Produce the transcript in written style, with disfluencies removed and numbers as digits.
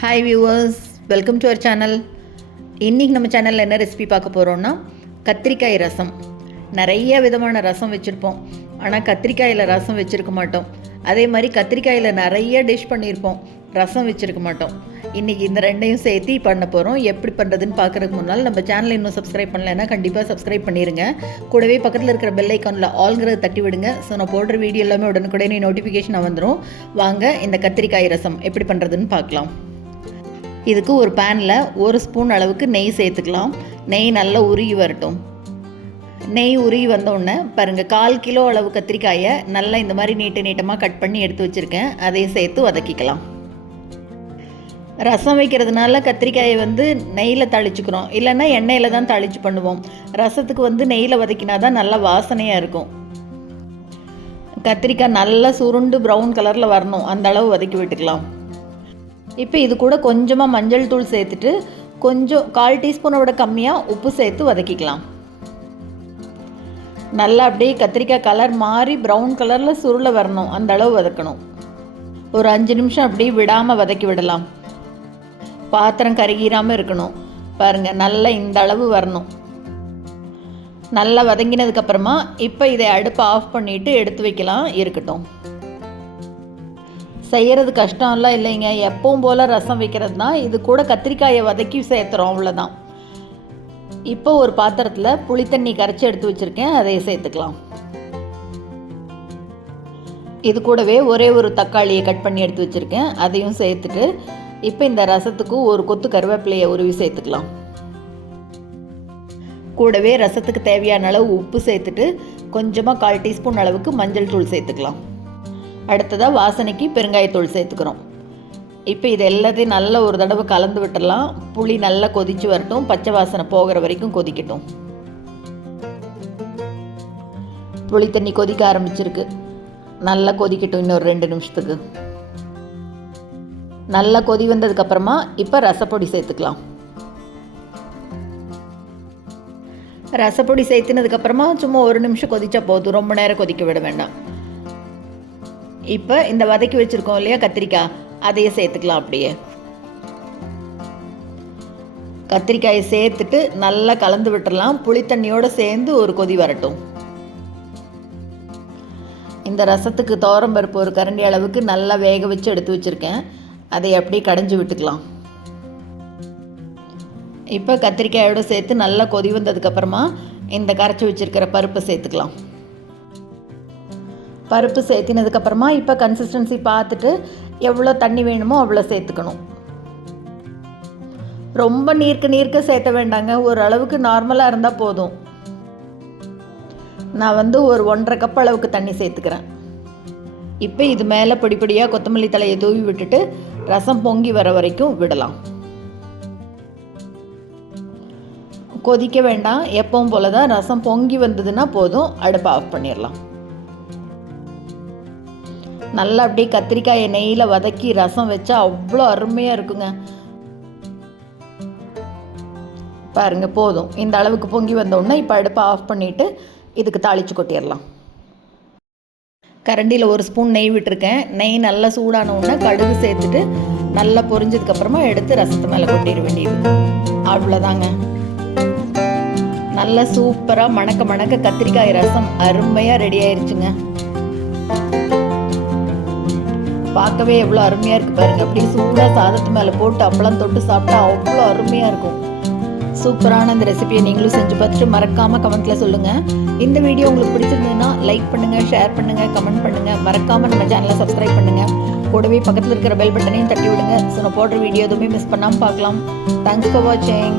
Hi viewers, welcome to our channel. இன்றைக்கி நம்ம சேனலில் என்ன ரெசிபி பார்க்க போகிறோன்னா கத்திரிக்காய் ரசம். நிறைய விதமான ரசம் வச்சுருப்போம், ஆனால் கத்திரிக்காயில் ரசம் வச்சுருக்க மாட்டோம். அதே மாதிரி கத்திரிக்காயில் நிறைய டிஷ் பண்ணியிருப்போம், ரசம் வச்சுருக்க மாட்டோம். இன்றைக்கி இந்த ரெண்டையும் சேர்த்து பண்ண போகிறோம். எப்படி பண்ணுறதுன்னு பார்க்குறதுக்கு முன்னால் நம்ம சேனலை இன்னும் சப்ஸ்கிரைப் பண்ணலைன்னா கண்டிப்பாக சப்ஸ்கிரைப் பண்ணிடுங்க. கூடவே பக்கத்தில் இருக்கிற பெல் ஐக்கானில் ஆல்ங்கிறத தட்டி விடுங்க. ஸோ நான் போடுற வீடியோ எல்லாமே உடனுக்குடனே நோட்டிஃபிகேஷனாக வந்துடும். வாங்க இந்த கத்திரிக்காய் ரசம் எப்படி பண்ணுறதுன்னு பார்க்கலாம். இதுக்கு ஒரு பேனில் 1 ஸ்பூன் அளவுக்கு நெய் சேர்த்துக்கலாம். நெய் நல்லா உருகி வரட்டும். நெய் உருகி வந்தோடனே பாருங்கள், 1/4 கிலோ அளவு கத்திரிக்காயை நல்லா இந்த மாதிரி நீட்டமாக கட் பண்ணி எடுத்து வச்சுருக்கேன். அதையும் சேர்த்து வதக்கிக்கலாம். ரசம் வைக்கிறதுனால கத்திரிக்காயை நெய்யில் தாளிச்சுக்கிறோம், இல்லைன்னா எண்ணெயில் தான் தாளித்து பண்ணுவோம். ரசத்துக்கு நெய்யில் வதக்கினா தான் நல்லா வாசனையாக இருக்கும். கத்திரிக்காய் நல்லா சுருண்டு ப்ரௌன் கலரில் வரணும், அந்த அளவு வதக்கி விட்டுக்கலாம். இப்போ இது கூட கொஞ்சமாக மஞ்சள் தூள் சேர்த்துட்டு கொஞ்சம் 1/4 டீஸ்பூனை விட கம்மியாக உப்பு சேர்த்து வதக்கிக்கலாம். நல்லா அப்படியே கத்திரிக்காய் கலர் மாறி ப்ரௌன் கலரில் சுருள வரணும், அந்த அளவு வதக்கணும். ஒரு 5 நிமிஷம் அப்படியே விடாமல் வதக்கி விடலாம். பாத்திரம் கருகிராமல் இருக்கணும். பாருங்கள், நல்லா இந்த அளவு வரணும். நல்லா வதங்கினதுக்கப்புறமா இப்போ இதை அடுப்பை ஆஃப் பண்ணிவிட்டு எடுத்து வைக்கலாம், இருக்கட்டும். செய்கிறது கஷ்டம்லாம் இல்லைங்க, எப்பவும் போல் ரசம் வைக்கிறது தான். இது கூட கத்திரிக்காயை வதக்கி சேர்த்துறோம், அவ்வளோதான். இப்போ ஒரு பாத்திரத்தில் புளித்தண்ணி கரைச்சி எடுத்து வச்சுருக்கேன், அதை சேர்த்துக்கலாம். இது கூடவே ஒரே ஒரு தக்காளியை கட் பண்ணி எடுத்து வச்சுருக்கேன், அதையும் சேர்த்துட்டு இப்போ இந்த ரசத்துக்கு ஒரு கொத்து கருவேப்பிலையை உருவி சேர்த்துக்கலாம். கூடவே ரசத்துக்கு தேவையான அளவு உப்பு சேர்த்துட்டு கொஞ்சமாக 1/4 டீஸ்பூன் அளவுக்கு மஞ்சள் தூள் சேர்த்துக்கலாம். அடுத்ததாக வாசனைக்கு பெருங்காயத்தூள் சேர்த்துக்கிறோம். இப்போ இது எல்லாத்தையும் நல்லா ஒரு தடவை கலந்து விட்டுடலாம். புளி நல்லா கொதித்து வரட்டும், பச்சை வாசனை போகிற வரைக்கும் கொதிக்கட்டும். புளி தண்ணி கொதிக்க ஆரம்பிச்சிருக்கு, நல்லா கொதிக்கட்டும் இன்னொரு 2 நிமிஷத்துக்கு. நல்லா கொதி வந்ததுக்கப்புறமா இப்போ ரசப்பொடி சேர்த்துக்கலாம். ரசப்பொடி சேர்த்துனதுக்கப்புறமா சும்மா 1 நிமிஷம் கொதிச்சா போதும், ரொம்ப நேரம் கொதிக்க விட வேண்டாம். இப்போ இந்த வதக்கி வச்சுருக்கோம் இல்லையா கத்திரிக்காய், அதையே சேர்த்துக்கலாம். அப்படியே கத்திரிக்காயை சேர்த்துட்டு நல்லா கலந்து விட்டுடலாம். புளித்தண்ணியோடு சேர்ந்து ஒரு கொதி வரட்டும். இந்த ரசத்துக்கு துவரம்பருப்பு ஒரு கரண்டி அளவுக்கு நல்லா வேக வச்சு எடுத்து வச்சுருக்கேன், அதை அப்படியே கடைஞ்சி விட்டுக்கலாம். இப்போ கத்திரிக்காயோடு சேர்த்து நல்லா கொதி வந்ததுக்கப்புறமா இந்த கரைச்சி வச்சுருக்கிற பருப்பை சேர்த்துக்கலாம். பருப்பு சேர்த்தினதுக்கப்புறமா இப்போ கன்சிஸ்டன்சி பார்த்துட்டு எவ்வளோ தண்ணி வேணுமோ அவ்வளோ சேர்த்துக்கணும். ரொம்ப நீர்க்க சேர்த்த வேண்டாங்க, ஒரு அளவுக்கு நார்மலாக இருந்தால் போதும். நான் ஒரு 1.5 கப் அளவுக்கு தண்ணி சேர்த்துக்கிறேன். இப்போ இது மேலே பொடியாக கொத்தமல்லி தலையை தூவி விட்டுட்டு ரசம் பொங்கி வர வரைக்கும் விடலாம். கொதிக்க வேண்டாம், எப்பவும் போல தான். ரசம் பொங்கி வந்ததுன்னா போதும், அடுப்பை ஆஃப் பண்ணிடலாம். நல்லா அப்படியே கத்திரிக்காயை நெய்யில் வதக்கி ரசம் வச்சா அவ்வளோ அருமையாக இருக்குங்க. பாருங்கள், போதும். இந்த அளவுக்கு பொங்கி வந்தோடனே இப்போ அடுப்பை ஆஃப் பண்ணிவிட்டு இதுக்கு தாளித்து கொட்டிடலாம். கரண்டியில் 1 ஸ்பூன் நெய் விட்டுருக்கேன். நெய் நல்லா சூடான உடனே கடுகு சேர்த்துட்டு நல்லா பொரிஞ்சதுக்கப்புறமா எடுத்து ரசத்து மேலே கொட்டிட வேண்டியது, அவ்வளோதாங்க. நல்லா சூப்பராக மணக்க கத்திரிக்காய் ரசம் அருமையாக ரெடி ஆயிடுச்சுங்க. பார்க்கவே எவ்வளோ அருமையாக இருக்குது பாருங்கள். அப்படியே சூடாக சாதத்து மேலே போட்டு அப்பளம் தொட்டு சாப்பிட்டா அவ்வளோ அருமையாக இருக்கும். சூப்பரான இந்த ரெசிபியை நீங்களும் செஞ்சு பார்த்துட்டு மறக்காமல் கமெண்ட்டில் சொல்லுங்கள். இந்த வீடியோ உங்களுக்கு பிடிச்சிருந்ததுன்னா லைக் பண்ணுங்கள், ஷேர் பண்ணுங்கள், கமெண்ட் பண்ணுங்கள். மறக்காமல் நம்ம சேனலை சப்ஸ்கிரைப் பண்ணுங்கள். கூடவே பக்கத்தில் இருக்கிற பெல் பட்டனையும் தட்டி விடுங்க. ஸோ நான் போடுற வீடியோ எதுவுமே மிஸ் பண்ணாமல் பார்க்கலாம். தேங்க்ஸ் ஃபார் வாட்சிங்.